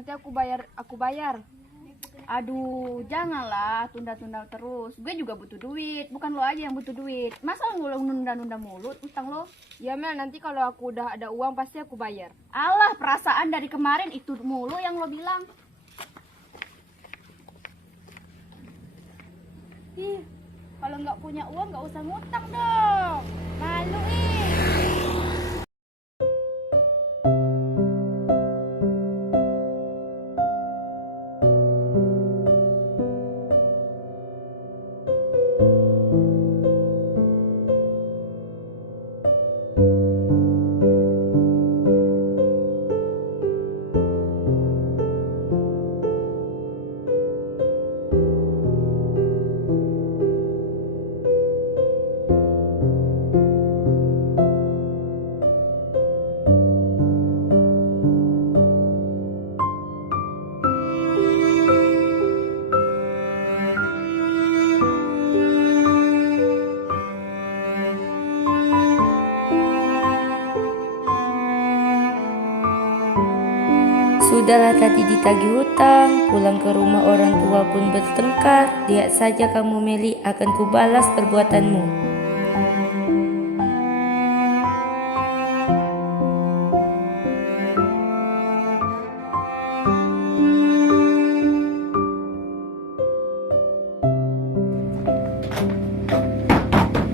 nanti aku bayar. Aduh, janganlah tunda-tunda terus. Gue juga butuh duit, bukan lo aja yang butuh duit. Masa lo nunda-nunda mulu utang lo? Ya Mel, nanti kalau aku udah ada uang pasti aku bayar. Alah, perasaan dari kemarin itu mulu yang lo bilang. Ih, kalau nggak punya uang nggak usah ngutang dong. Malu Sudahlah tadi ditagih hutang, pulang ke rumah orang tua pun bertengkar. Lihat saja kamu Meli, akan kubalas perbuatanmu.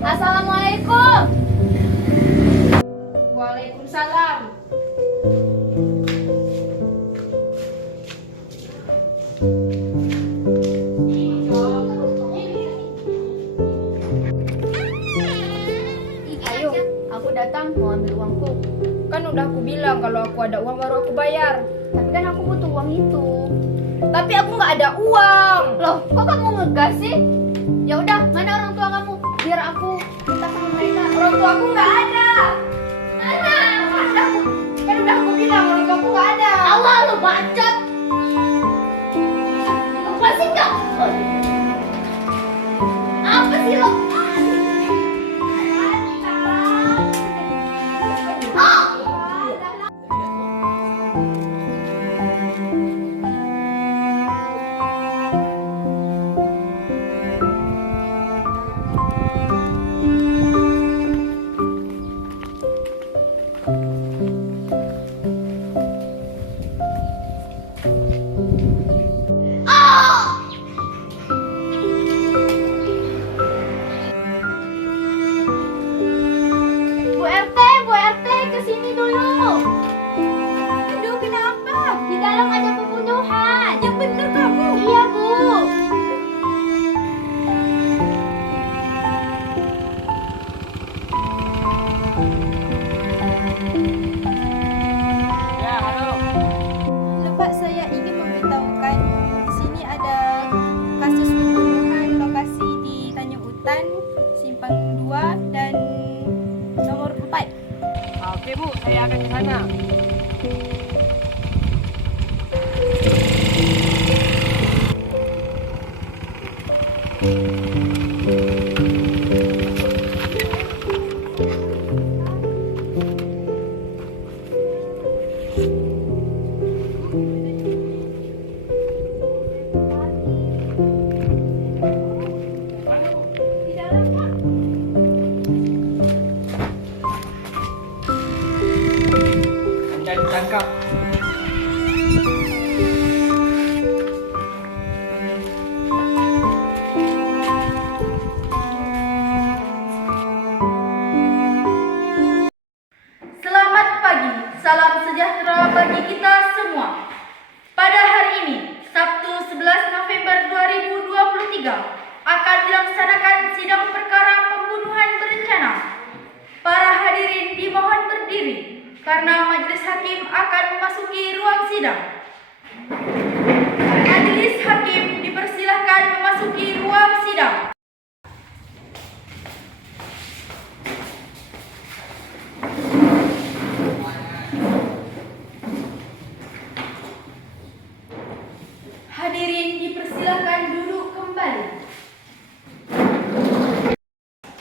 Assalamualaikum. Waalaikumsalam. Ayo, aku datang mau ambil uangku. Kan udah aku bilang kalau aku ada uang baru aku bayar. Tapi kan aku butuh uang itu. Tapi aku nggak ada uang. Loh, kok kamu ngegas sih? Ya udah, mana orang tua kamu? Biar aku minta sama mereka. Orang tua aku nggak ada. Mana? Kan udah aku bilang orang tua aku nggak ada. Allah, lu bacot. Apa sih kamu? Apa sih lo? Bu RT, kesini dulu. Aduh, kenapa? Di dalam ada pembunuhan. Yang bener kamu. Iya, Bu. Halo Pak, saya ingin memberitahukan di sini ada kasus pembunuhan lokasi di Tanjung Utan, Simpang 2 dan nomor 4. Oke Bu, saya akan ke sana. Anda ditangkap. Selamat pagi, salam sejahtera bagi kita semua. Pada hari ini, Sabtu 11 November 2023, akan dilaksanakan sidang perkara pembunuhan berencana. Para hadirin dimohon berdiri, karena majelis hakim akan memasuki ruang sidang. Majelis hakim dipersilahkan memasuki ruang sidang. Hadirin dipersilahkan duduk kembali.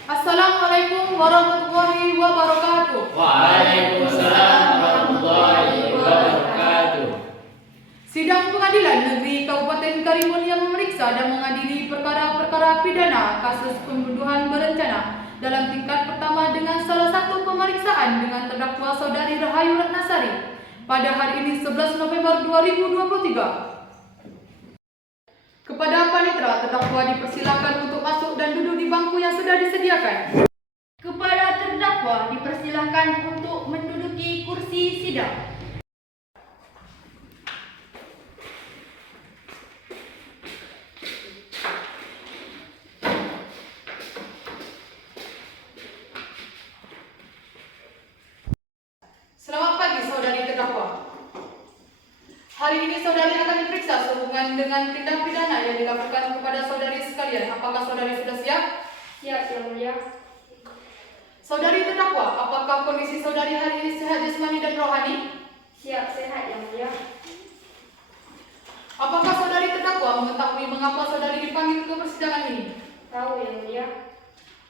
Assalamualaikum warahmatullahi wabarakatuh. Waalaikumsalam warahmatullahi wabarakatuh. Sidang Pengadilan Negeri Kabupaten Karimun yang memeriksa dan mengadili perkara-perkara pidana kasus pembunuhan berencana dalam tingkat pertama dengan salah satu pemeriksaan dengan terdakwa Saudari Rahayu Ratnasari pada hari ini 11 November 2023. Kepada panitera terdakwa dipersilakan untuk masuk dan duduk di bangku yang sudah disediakan. Kepada terdakwa dipersilakan untuk menduduki kursi sidang. Selamat pagi saudari terdakwa. Hari ini saudari akan diperiksa sehubungan dengan tindak pidana yang dilakukan kepada saudari sekalian. Apakah saudari sudah siap? Siap, Yang Mulia. Saudari terdakwa, apakah kondisi saudari hari ini sehat jasmani dan rohani? Siap, sehat, Yang Mulia. Apakah saudari terdakwa mengetahui mengapa saudari dipanggil ke persidangan ini? Tahu, Yang Mulia.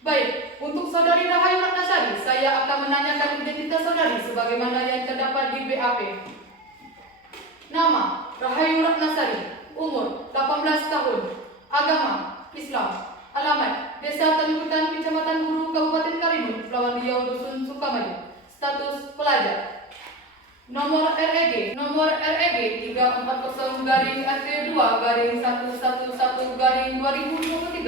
Baik, untuk saudari Rahayu Ratnasari, saya akan menanyakan identitas saudari sebagaimana yang terdapat di BAP. Nama, Rahayu Ratnasari. Umur, 18 tahun. Agama, Islam. Alamat, Desa Tanjung Hutan, Kecamatan Guru, Kabupaten Karimun, Kepulauan Riau, Dusun Sukamayu. Status pelajar. Nomor REG 341-RT2-111-2023,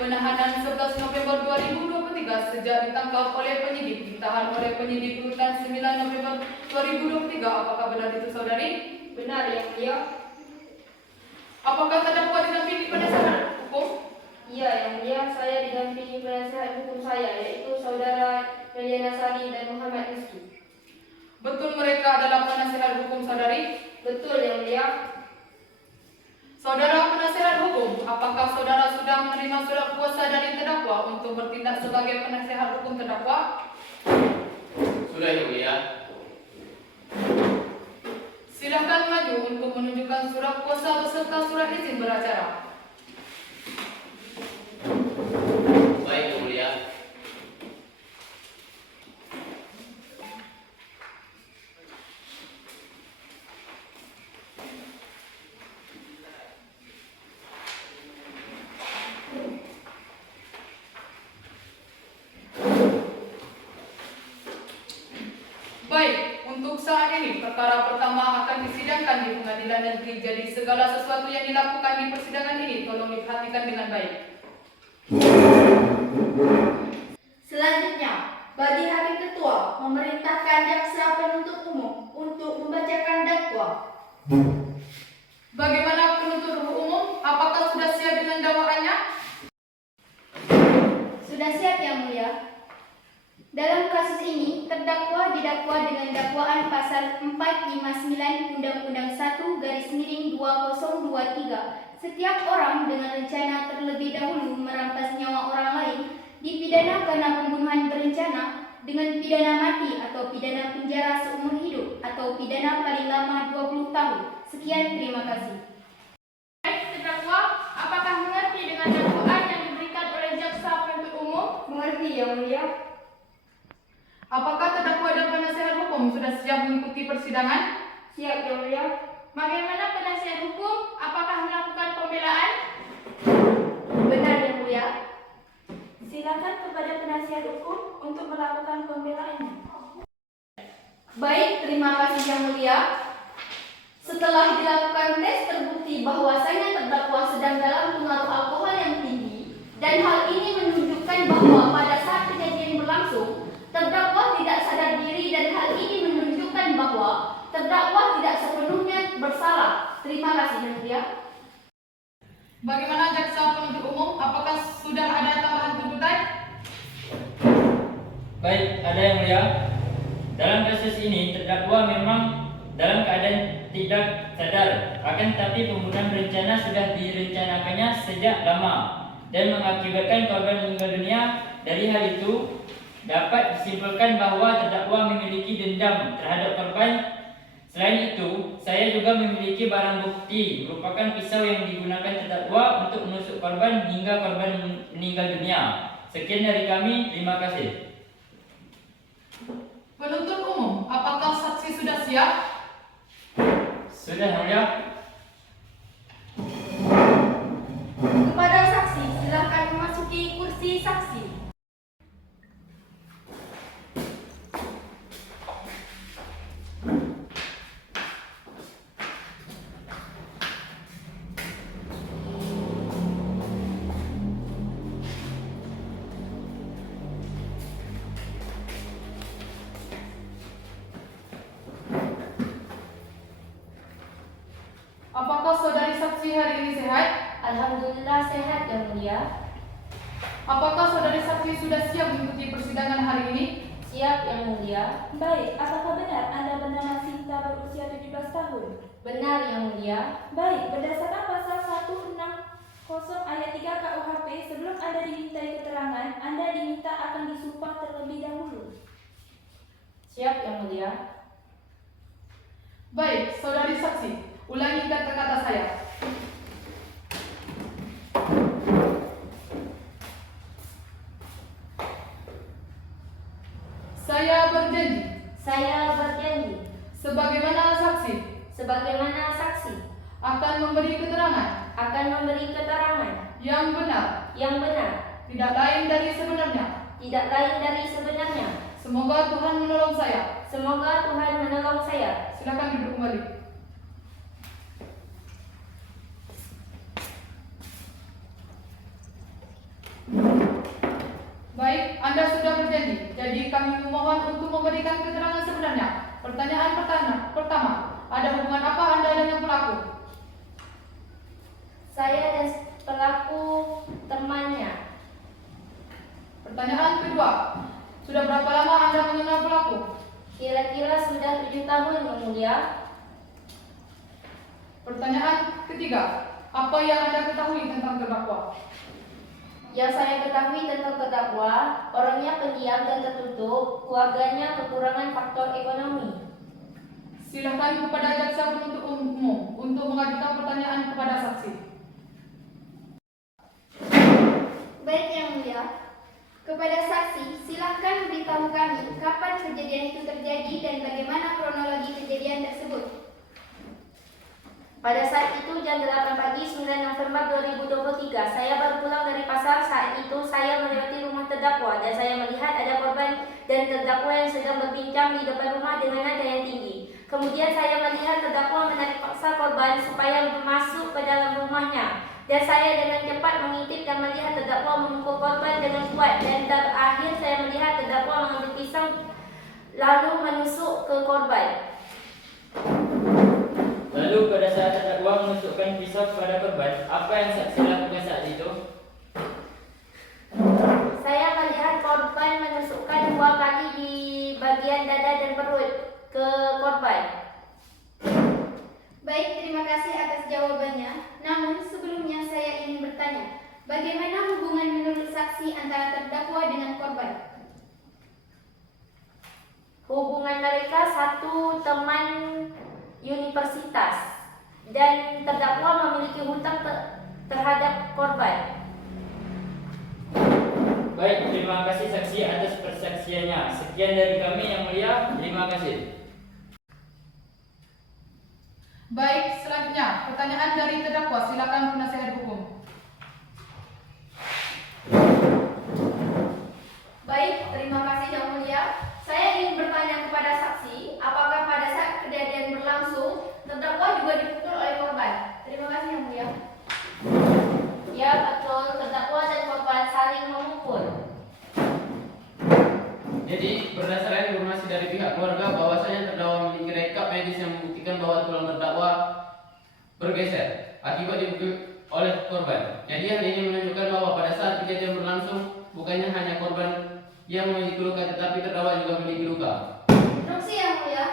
penahanan 11 November 2023 sejak ditangkap oleh penyidik, ditahan oleh penyidik rutan 9 November 2023. Apakah benar itu saudari? Benar, Yang Mulia. Apakah terdakwa didampingi penasehat hukum? Iya, Yang Mulia. Saya didampingi penasihat hukum saya, yaitu Saudara Meliana Sari dan Muhammad Rizki. Betul mereka adalah penasehat hukum saudari? Betul, Yang Mulia. Saudara penasehat hukum, apakah saudara sudah menerima surat kuasa dari terdakwa untuk bertindak sebagai penasehat hukum terdakwa? Sudah, Yang Mulia. Silakan maju untuk menunjukkan surat kuasa beserta surat izin beracara. Baik, Yang Mulia. Baik, untuk saat ini perkara pertama akan disidangkan di Pengadilan Negeri. Jadi segala sesuatu yang dilakukan di persidangan ini tolong diperhatikan dengan baik. Selanjutnya, bagi Hakim Ketua memerintahkan jaksa penuntut umum untuk membacakan dakwa. Bagaimana penuntut umum? Apakah sudah siap dengan dakwaannya? Sudah siap, Yang Mulia. Dalam kasus ini, terdakwa didakwa dengan dakwaan pasal 459 Undang-Undang 1/2023. Setiap orang dengan rencana terlebih dahulu merampas nyawa orang lain dipidana karena pembunuhan berencana dengan pidana mati atau pidana penjara seumur hidup atau pidana paling lama 20 tahun. Sekian, terima kasih. Terdakwa, apakah mengerti dengan dakwaan yang diberikan oleh jaksa penuntut umum? Mengerti, Yang Mulia. Apakah terdakwa dan penasehat hukum sudah siap mengikuti persidangan? Siap, Yang Mulia. Bagaimana penasihat hukum? Apakah melakukan pembelaan? Benar, Yang Mulia. Silakan kepada penasihat hukum untuk melakukan pembelaannya. Baik, terima kasih Yang Mulia. Setelah dilakukan tes terbukti bahwasanya terdakwa sedang dalam pengaruh alkohol yang tinggi dan hal ini menunjukkan bahwa pada saat kejadian berlangsung terdakwa tidak sadar diri dan hal ini menunjukkan bahwa terdakwa tidak sepenuhnya bersalah. Terima kasih Yang Mulia. Bagaimana jaksa penuntut umum? Apakah sudah ada tambahan tuntutan? Baik, ada Yang Mulia. Dalam kasus ini terdakwa memang dalam keadaan tidak sadar, akan tetapi pembunuhan berencana sudah direncanakannya sejak lama dan mengakibatkan korban meninggal dunia. Dari hal itu dapat disimpulkan bahwa terdakwa memiliki dendam terhadap korban. Selain itu, saya juga memiliki barang bukti merupakan pisau yang digunakan terdakwa untuk menusuk korban hingga korban meninggal dunia. Sekian dari kami, terima kasih. Penuntut umum, apakah saksi sudah siap? Sudah, Yang Mulia. sisi saksi. Apakah saudari saksi hari ini sehat? Alhamdulillah sehat Yang Mulia. Apakah saudari saksi sudah siap mengikuti persidangan hari ini? Siap Yang Mulia. Baik, apakah benar Anda bernama Sinta berusia 17 tahun? Benar Yang Mulia. Baik, berdasarkan pasal 160 ayat 3 KUHP, sebelum Anda dimintai keterangan, Anda diminta akan disumpah terlebih dahulu. Siap Yang Mulia. Baik, saudari saksi, ulangi kata-kata saya. Saya berjanji Saya berjanji sebagaimana saksi sebagaimana saksi akan memberi keterangan akan memberi keterangan yang benar, yang benar, tidak lain dari sebenarnya. tidak lain dari sebenarnya. Semoga Tuhan menolong saya. Semoga Tuhan menolong saya. Silakan duduk kembali. Baik, Anda sudah berjanji. Jadi kami memohon untuk memberikan keterangan sebenarnya. Pertanyaan pertama, ada hubungan apa Anda dengan pelaku? Saya dan pelaku temannya. Pertanyaan kedua, sudah berapa lama Anda mengenal pelaku? Kira-kira sudah 7 tahun Yang Mulia. Pertanyaan ketiga, apa yang Anda ketahui tentang terdakwa? Yang saya ketahui tentang terdakwa, orangnya pendiam dan tertutup, keluarganya kekurangan faktor ekonomi. Silakan kepada jaksa penuntut umum untuk mengajukan pertanyaan kepada saksi. Baik Yang Mulia, kepada saksi silahkan beritahu kami kapan kejadian itu terjadi dan bagaimana kronologi kejadian tersebut. Pada saat itu jam 8 pagi 9 November 2023, saya baru pulang dari pasar. Saat itu saya melewati rumah terdakwa dan saya melihat ada korban dan terdakwa yang sedang berbincang di depan rumah dengan nada yang tinggi. Kemudian saya melihat terdakwa menarik paksa korban supaya masuk ke dalam rumahnya. Dan saya dengan cepat mengintip dan melihat terdakwa memukul korban dengan kuat. Dan terakhir saya melihat terdakwa mengambil pisau lalu menusuk ke korban. Lalu pada saat terdakwa menusukkan pisau kepada korban, apa yang saksi lakukan saat itu? Saya melihat korban menusukkan 2 kali di bagian dada dan perut ke korban. Baik, terima kasih atas jawabannya. Namun sebelumnya saya ingin bertanya, bagaimana hubungan menurut saksi antara terdakwa dengan korban? Hubungan mereka satu teman universitas dan terdakwa memiliki hutang terhadap korban. Baik, terima kasih saksi atas persaksiannya. Sekian dari kami Yang Mulia. Terima kasih. Baik, selanjutnya pertanyaan dari terdakwa. Silakan penasihat hukum. Baik, terima kasih Yang Mulia. Saya ingin bertanya kepada saksi, apakah pada saat kejadian berlangsung terdakwa juga dipukul oleh korban? Terima kasih Yang Mulia. Ya betul, terdakwa dan korban saling memukul. Jadi berdasarkan informasi dari pihak keluarga bahwasanya terdakwa memiliki rekap medis yang membuktikan bahwa tulang terdakwa bergeser akibat dipukul oleh korban. Jadi hal ini menunjukkan bahwa pada saat kejadian berlangsung bukannya hanya korban yang memiliki luka tetapi terdakwa juga memiliki luka. Instruksi Yang Mulia.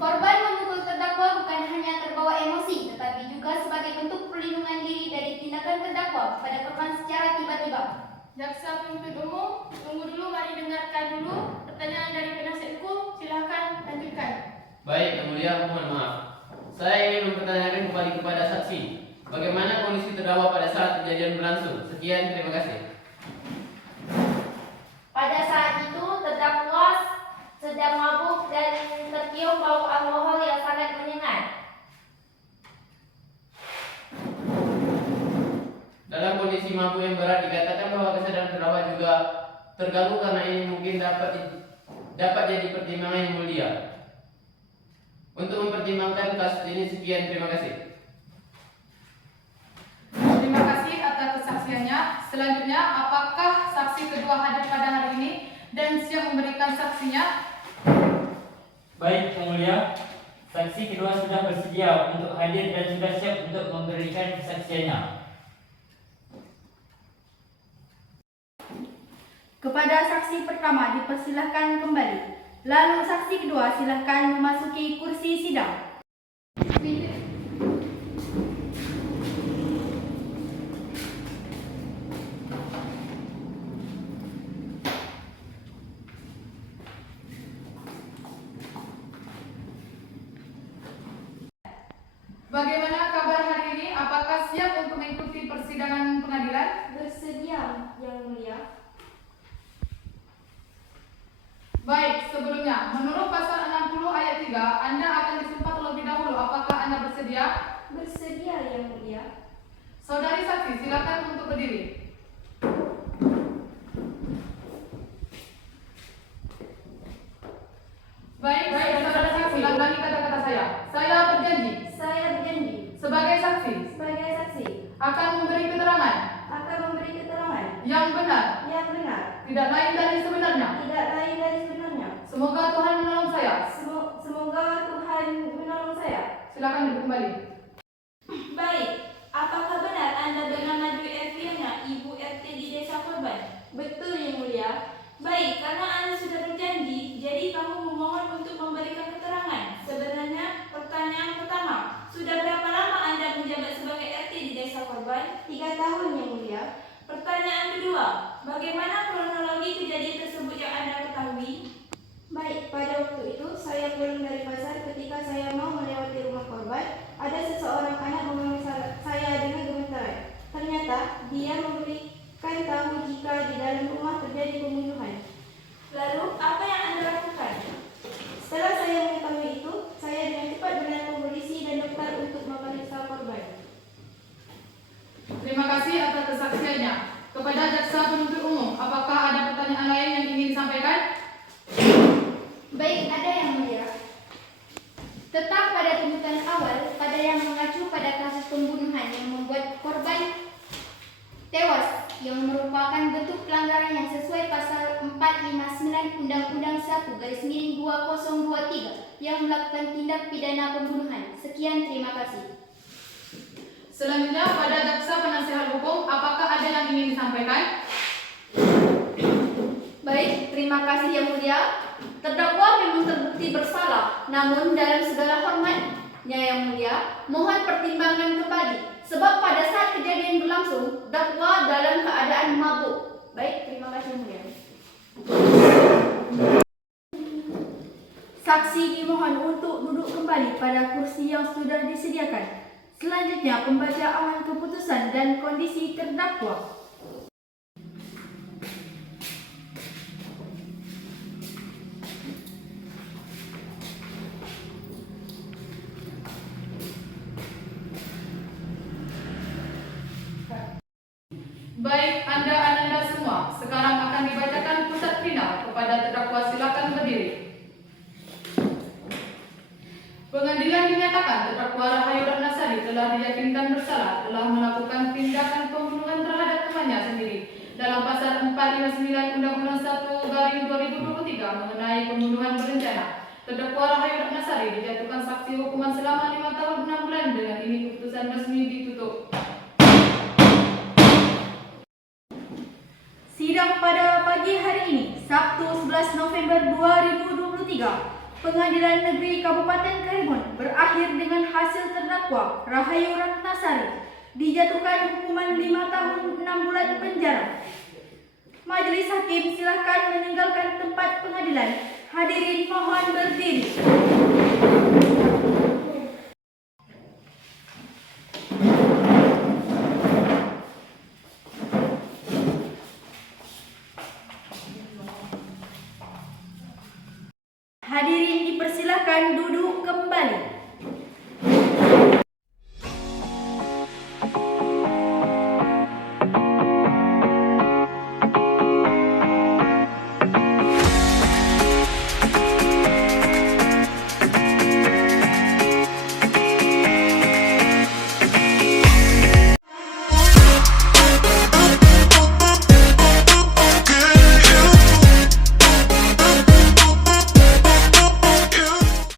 Korban memukul terdakwa bukan hanya terbawa emosi, tetapi juga sebagai bentuk perlindungan diri dari tindakan terdakwa kepada korban secara tiba-tiba. Jaksa penuntut umum, tunggu dulu, mari dengarkan dulu pertanyaan dari penasihat hukum. Silakan lanjutkan. Baik, Yang Mulia, mohon maaf. Saya ingin mempertanyakan kembali kepada saksi, bagaimana kondisi terdakwa pada saat kejadian berlangsung. Sekian, terima kasih. Pada saat itu terdakwa sedang mabuk dan tercium bau alkohol yang sangat menyengat. Dalam kondisi kondisi mabuk yang berat, dikatakan bahwa kesadaran terdakwa juga terganggu karena ini mungkin dapat jadi pertimbangan yang mulia. Untuk mempertimbangkan kasus ini sekian, terima kasih. Terima kasih atas kesaksiannya. Selanjutnya, apakah saksi kedua hadir pada hari ini dan siap memberikan saksinya? Baik, Yang Mulia. Saksi kedua sudah bersedia untuk hadir dan sudah siap untuk memberikan kesaksiannya. Kepada saksi pertama dipersilahkan kembali. Lalu saksi kedua silahkan memasuki kursi sidang. Bagaimana kabar hari ini? Apakah siap untuk mengikuti persidangan pengadilan? Bersedia, Yang Mulia. Baik, sebelumnya, menurut pasal 60 ayat 3, Anda akan disumpah terlebih dahulu. Apakah Anda bersedia? Bersedia, Yang Mulia. Saudari saksi, silakan untuk berdiri. Baik, saudara saksi, ulangi kata-kata saya. Saya berjanji Saya berjanji sebagai saksi sebagai saksi akan memberi keterangan akan memberi keterangan yang benar, yang benar, tidak lain dari sebenarnya. tidak lain dari sebenarnya. Semoga Tuhan menolong saya. Semoga Tuhan menolong saya. Silakan duduk kembali. Baik, apakah benar Anda bernama Dwi Elviana, Ibu RT di desa korban? Betul, Yang Mulia. Baik, karena Anda sudah berjanji, jadi kamu memohon untuk memberikan keterangan. Sebenarnya, pertanyaan pertama, sudah berapa lama Anda menjabat sebagai RT di desa korban? 3 tahun, Yang Mulia. Pertanyaan kedua, bagaimana kronologi kejadian tersebut yang Anda ketahui? Baik, pada waktu itu saya pulang dari pasar. Ketika saya mau melewati rumah korban, ada seseorang anak memanggil saya dengan gemetaran. Ternyata dia memberikan tahu jika di dalam rumah terjadi pembunuhan. Lalu apa yang Anda lakukan? Setelah saya mengetahui itu, saya dengan cepat menelpon polisi dan dokter untuk memeriksa korban. Terima kasih atas kesaksiannya. Kepada jaksa penuntut umum, apakah ada pertanyaan lain yang ingin disampaikan? Baik, ada yang mulia. Tetap pada tuntutan awal, pada yang mengacu pada kasus pembunuhan yang membuat korban tewas, yang merupakan bentuk pelanggaran yang sesuai pasal 459 Undang-Undang 1/2023 yang melakukan tindak pidana pembunuhan. Sekian, terima kasih. Selanjutnya, pada jaksa penasihat hukum, apakah ada yang ingin disampaikan? Baik, terima kasih yang mulia. Terdakwa memang terbukti bersalah, namun dalam segala hormatnya yang mulia, mohon pertimbangan kembali. Sebab pada saat kejadian berlangsung, dakwa dalam keadaan mabuk. Baik, terima kasih yang mulia. Saksi dimohon untuk duduk kembali pada kursi yang sudah disediakan. Selanjutnya, pembacaan keputusan dan kondisi terdakwa. Baik, Anda semua, sekarang akan dibacakan putusan final. Kepada terdakwa silakan berdiri. Pengadilan dinyatakan terdakwa Rahayu Ratnasari telah diyakinkan bersalah telah melakukan tindakan pembunuhan terhadap temannya sendiri dalam pasal 459 Undang-Undang 1/2023 mengenai pembunuhan berencana. Terdakwa Rahayu Ratnasari dijatuhkan saksi hukuman selama 5 tahun 6 bulan. Dengan ini keputusan resmi ditutup. Sidang pada pagi hari ini, Sabtu 11 November 2023, Pengadilan Negeri Kabupaten Karimun berakhir dengan hasil terdakwa Rahayu Ratnasari dijatuhkan hukuman 5 tahun 6 bulan penjara. Majelis Hakim silakan meninggalkan tempat pengadilan. Hadirin mohon berdiri. Hadirin dipersilahkan duduk kembali.